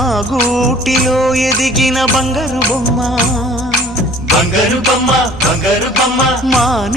గూటిలో ఎదిగిన బంగారు బొమ్మ. బంగారు బొమ్మ బంగారు బొమ్మ. మా